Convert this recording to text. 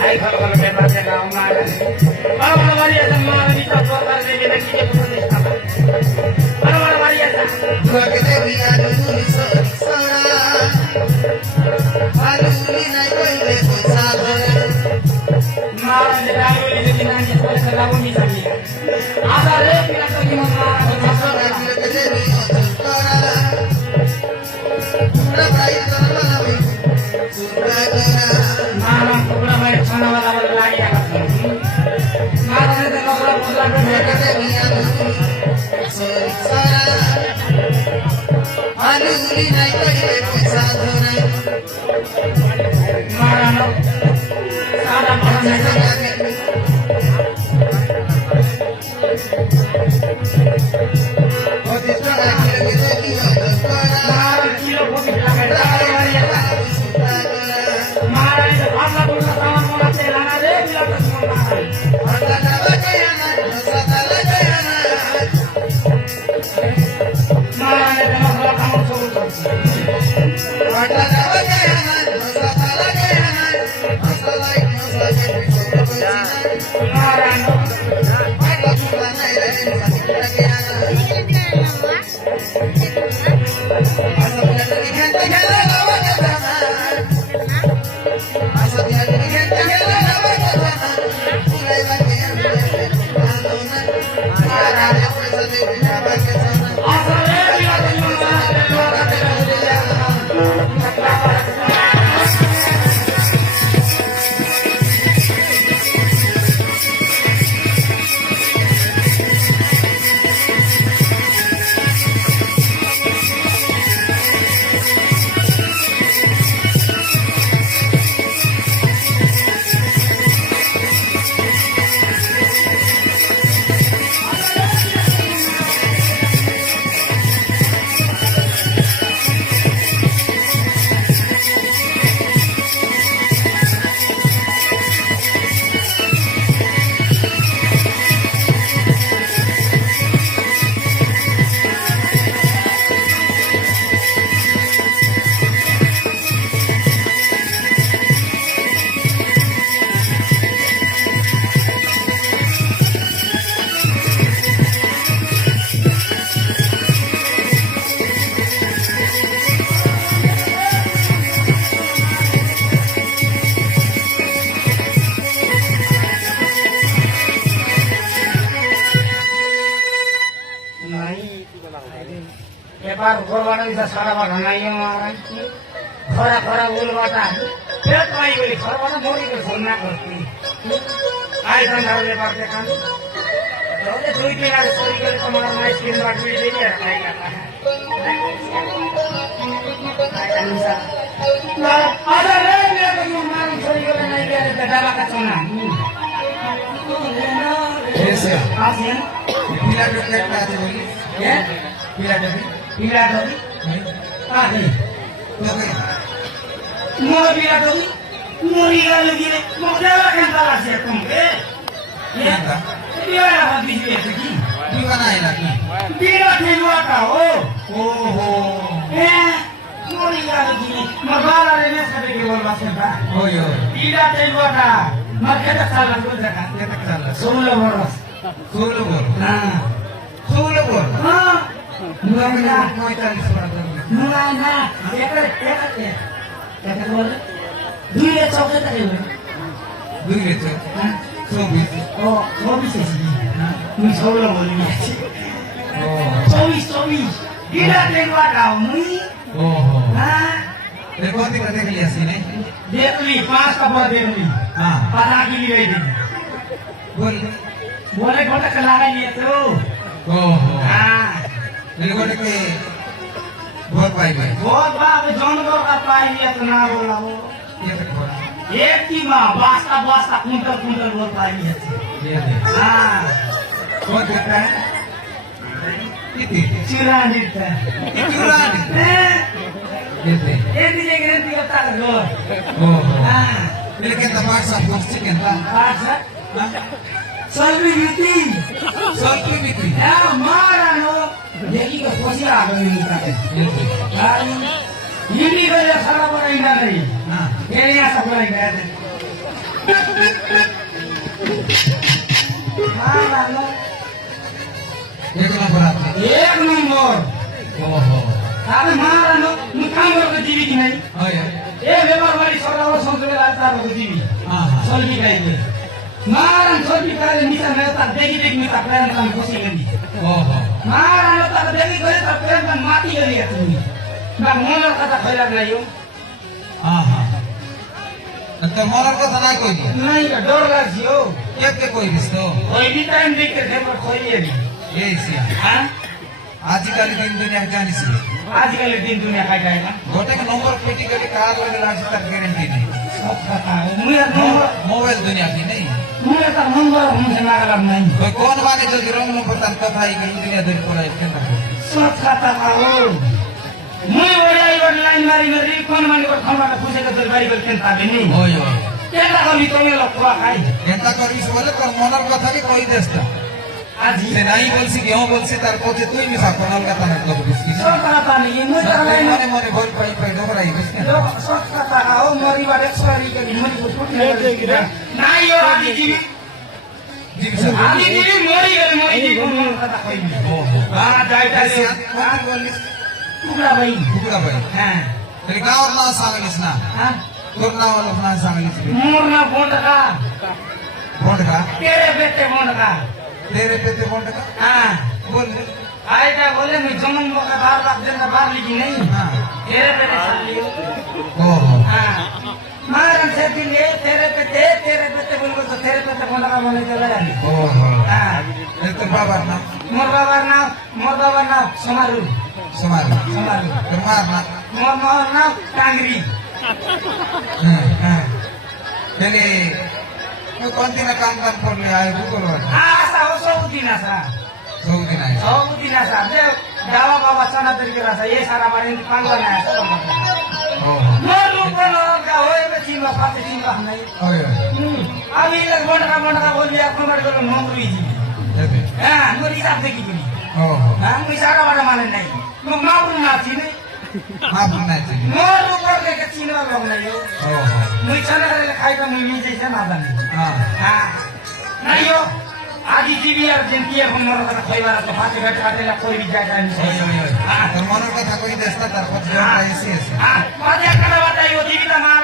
Ay, kalau bebas ya kau marah. Kalau Maria sama Rita proper lagi nak kita pun sama. Kalau Maria sama. Dua kita biar dulu sana. Alu ni naik boleh pun sabar. Marah ni dah boleh jadi nanti sekolah selalu ni sami. Ada lagi nak pergi marah. Masuk lagi kita ni sana. Sudah baik sana lagi. Sudah kena. Marah pula baik sana wala lagi ya. Marah ni tak pula pula Dua kita biar dulu sana. Alu ni naik boleh pun sabar. marah no. Sada marah ni tak. Marah kilo pun tidak ada. Maria. Marah ni apa pun sama pun ada lana deh bila tak semua marah. Marah ni tengok kalau kamu suruh. Marah no. Asal dia bila tak semua marah एबार गोरवाना दिसा सारा बघाना ये महाराज खरा खरा बोलवाता पेट माई गली खरवाना मोरी के सोना करती आई धंधाले बाटे कान जोले दुई दिन आगे सोरी गली तुम्हारा माई स्किन बाट में दे दिया खाई का ada रे मेरे को मार सोरी गली नहीं गया तो डाला का सोना ऐसे आसियन पीला जो कहता है बोली ये पीला जो पीला डोरी ah ni mau pila doi mau ria lagi ni mau dah kan salah saya tumbe ya dia habis dia pergi di mana lagi dia tengok tahu oh mau ria lagi ni mabala ni sampai ke bawah sana oh yo dia tengok dah maka tak salah tu dah dia tak salah 16 boros 16 bor nah 16 bor mulai dah mau cari surat mulai dah ya kata bola duit coklat tak ada duit tu sobis oh sobis sih ni soalnya boleh ni oh sobis dia tengok kamu oh हाँ rekod kita ke lihat sini देखली 5 का बहुत देखली हाँ पता की नहीं गई थी बोल बोले घोटा चला रही है तो oh हाँ rekod ke बहुत पाई गए बहुत बाप जानवर का पाई है तो ना बोला वो ये तक बोला एक की माँ बास्ता बास्ता कुंटल कुंटल बोल पाई है ये दे हाँ कौन देता है कितनी चिरा देता है Ikurani. ये दे ये दिले ग्रंथि का तार गो oh हाँ bila kita paksa posting kan lah अच्छा सभी रीति satu mikri या मारा नो यही का पोसी आ गई उनका ये दे कारण हिंदी করে সারা বড় ইন্ডিয়া নেই হ্যাঁ এই আসা বড় ইন্ডিয়া মারানো 1 নম্বর আপনি এক নম্বর ওহো আরে মারানো মুখাঙ্গর কে দিবি কি নাই হয় এ ব্যবহার বাড়ি সরাও সংসদে রাস্তার কে দিবি হ্যাঁ চলবি গাইবে মারান চলবি করে নিচে মেতা দেখি দেখি মেতা প্রেম কাম খুশি গেলি ওহো মারানো তার দেখি করে তার প্রেম কাম মাটি গেলি তুমি বা মনের কথা কইলা নাই হ্যাঁ হ্যাঁ তো মরার কথা না কই দিয়া নাই ডর লাগছিও কে কই দিস তো ওই বি টাইম দেখতে দেখো কইয়ে দি এই সিয়া হ্যাঁ আজকাল দিন দুনিয়া জানিস আজকাল দিন দুনিয়া কাই যায় না গোটে নম্বর পেটি করে কার লগে লাগছে তার গ্যারান্টি নেই সব কথা মুই আর নম্বর মোবাইল দুনিয়া কি নেই মুই আর নম্বর মুঝে লাগালাম নাই ওই কোন মানে যদি রং নম্বর তার কথা এই দুনিয়া ধরে পড়াই কেন সব কথা পাও মুই ওই লাইন মারি মারি কোন মানে খামাটা পুষে কে তোর বাড়ি করে কেন পাবে নি ওই ওই কেটা কলি তুমি লক্ষা খাই চিন্তা করিস বলে তোর মনের কথা কি কই দেস না আজি সে নাই বলছি কেউ বলছি তার পথে তুই মিশা কোনাল কথা না করবি সব কথা নেই মুই তো লাইন মনে মনে ভুল পাই পাই ডবরাই বুঝছ না সব কথা আও মরি বারে সরি করি মরি ko ফুট নাই ও আজি জিবি জীবসা আজি জিবি মরি গেল মরি জি কোন কথা কইবি ওহো যাইতা তাই কোন বলিস টুকরা ভাই টুকরা ভাই হ্যাঁ তেরে গাওর না সাগলিস না হ্যাঁ তোর না হলো না সাগলিস মোর না বন্ডকা বড়কা তেরে বেতে বন্ডকা तेरे पेते बोल का हाँ बोल आएगा बोले मैं जन्म का बार बार दिन का बार लिखी नहीं हाँ तेरे पे लियो ओहो हाँ मारन से भी ले तेरे पे बोल तो तेरे पे बोला का बोले चला जाने ओहो हाँ ये तो बाबा ना मोर बाबा ना समारू समारी तुम्हार ना मोर ना टांगरी हाँ चले मैं कौन दिन काम कर ले आए गूगल वाला हाँ सा हो सऊदी ना सा दे दावा बाबा चना तरीके रहा ये सारा मारे पांगवा ना है ओहो मोर ऊपर का होए पे चीमा फाते चीमा नहीं ओए अभी लग बंडका बोलिए आपको मर गलो नौकरी जी जबे हां मोरी हिसाब देखी गुनी ओहो हां मुई सारा बड़ा माने नहीं मो माबू ना थी नहीं हाँ बुना चाहिए मोर ऊपर लेके चीनवा लोग नहीं हो ओहो मुई चना रे खाई तो मुई नीचे से ना जाने हाँ हां नहीं हो आदि जीवी और जनती हम मोर का कोई बार तो फाटे बैठ काटे ला कोई भी जाएगा ओए नहीं ओए हां तो मनो का था कोई देस्ता तार पछ जो ऐसे ऐसे हां मजा करा बताइयो जीवी ता मार